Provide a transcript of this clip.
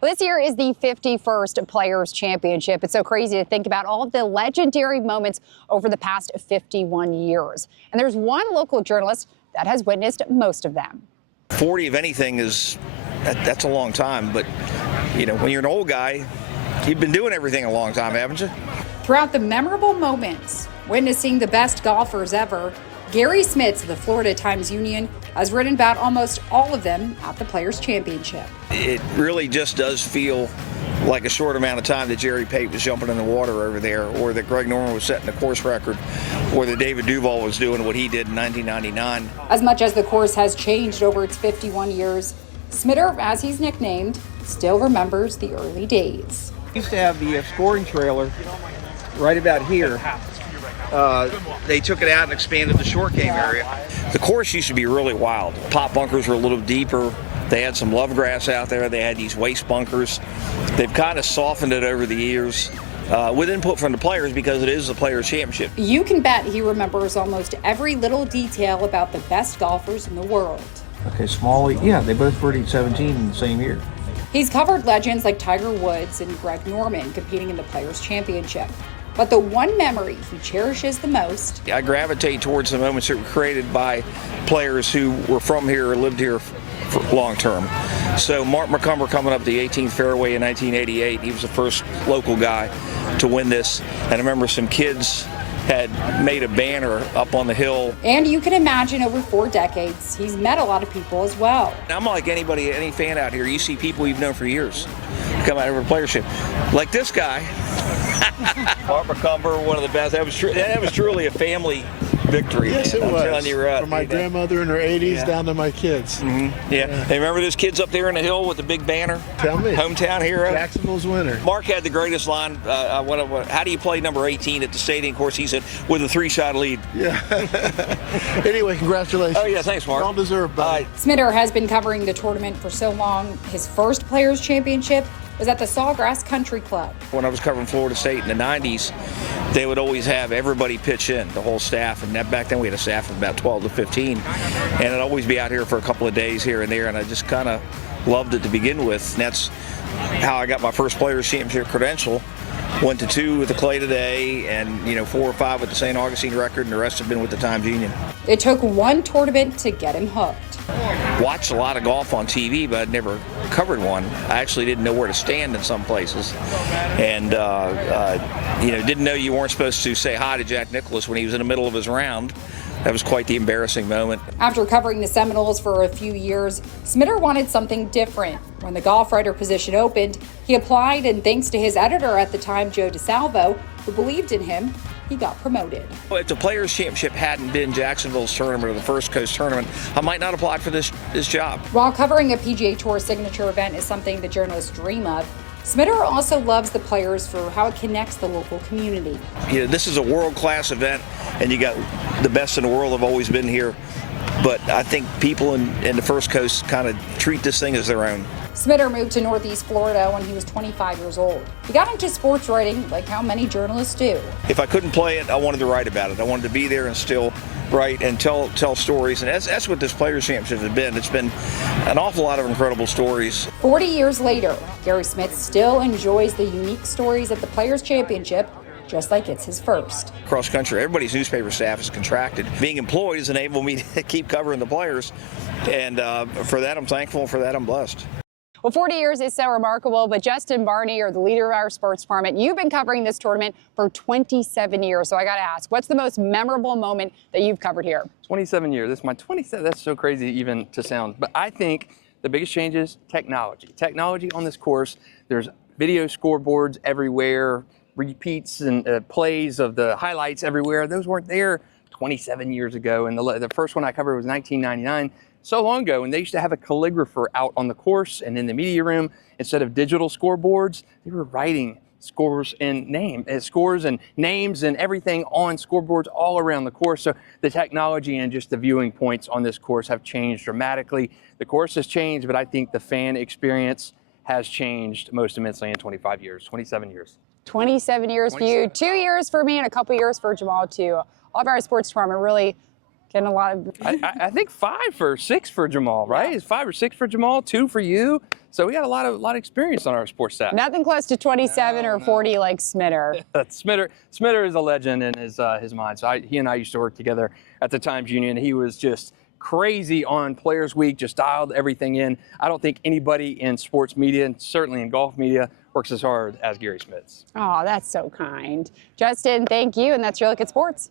Well, this year is the 51st Players Championship. It's so crazy to think about all of the legendary moments over the past 51 years. And there's one local journalist that has witnessed most of them. 40 of anything that's a long time, but you know, when you're an old guy, you've been doing everything a long time, haven't you? Throughout the memorable moments, witnessing the best golfers ever, Garry Smits of the Florida Times-Union has written about almost all of them at the Players Championship. It really just does feel like a short amount of time that Jerry Pate was jumping in the water over there, or that Greg Norman was setting the course record, or that David Duval was doing what he did in 1999. As much as the course has changed over its 51 years, Smitter, as he's nicknamed, still remembers the early days. We used to have the scoring trailer right about here. They took it out and expanded the short game area. The course used to be really wild. Pop bunkers were a little deeper. They had some love grass out there. They had these waste bunkers. They've kind of softened it over the years with input from the players because it is the Players Championship. You can bet he remembers almost every little detail about the best golfers in the world. Okay, Smalley, yeah, they both birdied 17 in the same year. He's covered legends like Tiger Woods and Greg Norman competing in the Players Championship. But the one memory he cherishes the most... I gravitate towards the moments that were created by players who were from here or lived here for long term. So Mark McCumber coming up the 18th fairway in 1988, he was the first local guy to win this. And I remember some kids had made a banner up on the hill. And you can imagine over 4 decades, he's met a lot of people as well. I'm like anybody, any fan out here, you see people you've known for years come out of a playership. Like this guy. Mark McCumber, one of the best. That was truly a family victory. Yes, it was. I'm telling you, from my grandmother in her 80s down to my kids. Mm-hmm. Yeah. Hey, remember those kids up there in the hill with the big banner? Tell me. Hometown hero. Jacksonville's winner. Mark had the greatest line. How do you play number 18 at the stadium course? He said, with a 3-shot lead. Yeah. Anyway, congratulations. Oh, yeah, thanks, Mark. Well deserved, buddy. Smitter has been covering the tournament for so long. His first Players Championship was at the Sawgrass Country Club. When I was covering Florida State in the 90s, they would always have everybody pitch in, the whole staff. And back then we had a staff of about 12 to 15. And I'd always be out here for a couple of days here and there. And I just kind of loved it to begin with. And that's how I got my first Players Championship credential. Went to 2 with the Clay Today and 4 or 5 with the St. Augustine record, and the rest have been with the Times-Union. It took one tournament to get him hooked. Watched a lot of golf on TV, but I'd never covered one. I actually didn't know where to stand in some places, and didn't know you weren't supposed to say hi to Jack Nicklaus when he was in the middle of his round. That was quite the embarrassing moment. After covering the Seminoles for a few years, Smitter wanted something different. When the golf writer position opened, he applied, and thanks to his editor at the time, Joe DeSalvo, who believed in him, he got promoted. If the Players Championship hadn't been Jacksonville's tournament or the First Coast tournament, I might not apply for this job. While covering a PGA Tour signature event is something the journalists dream of, Smitter also loves the Players for how it connects the local community. This is a world-class event, and you got the best in the world have always been here. But I think people in the First Coast kind of treat this thing as their own. Smitter moved to Northeast Florida when he was 25 years old. He got into sports writing like how many journalists do. If I couldn't play it, I wanted to write about it. I wanted to be there and still write and tell stories. And that's what this Players Championship has been. It's been an awful lot of incredible stories. 40 years later, Garry Smits still enjoys the unique stories at the Players Championship, just like it's his first. Across country, everybody's newspaper staff is contracted. Being employed has enabled me to keep covering the players. And for that, I'm thankful. For that, I'm blessed. Well, 40 years is so remarkable, but Justin Barney, you're the leader of our sports department. You've been covering this tournament for 27 years. So I got to ask, what's the most memorable moment that you've covered here? 27 years. This is my 27th. That's so crazy even to sound. But I think the biggest change is technology. Technology on this course. There's video scoreboards everywhere, repeats and plays of the highlights everywhere. Those weren't there 27 years ago. And the first one I covered was 1999. So long ago, and they used to have a calligrapher out on the course and in the media room. Instead of digital scoreboards, they were writing scores and names and everything on scoreboards all around the course. So the technology and just the viewing points on this course have changed dramatically. The course has changed, but I think the fan experience has changed most immensely in 27 years. 27 years for you, 2 years for me, and a couple years for Jamal too. All of our sports department really Getting a lot of. I think 5 or 6 for Jamal, right? It's 5 or 6 for Jamal, 2 for you. So we got a lot of experience on our sports staff. Nothing close to 27 or 40 like Smitter. Smitter is a legend in his mind. So he and I used to work together at the Times Union. He was just crazy on Players Week, just dialed everything in. I don't think anybody in sports media, and certainly in golf media, works as hard as Garry Smits. Oh, that's so kind. Justin, thank you, and that's Your Look at Sports.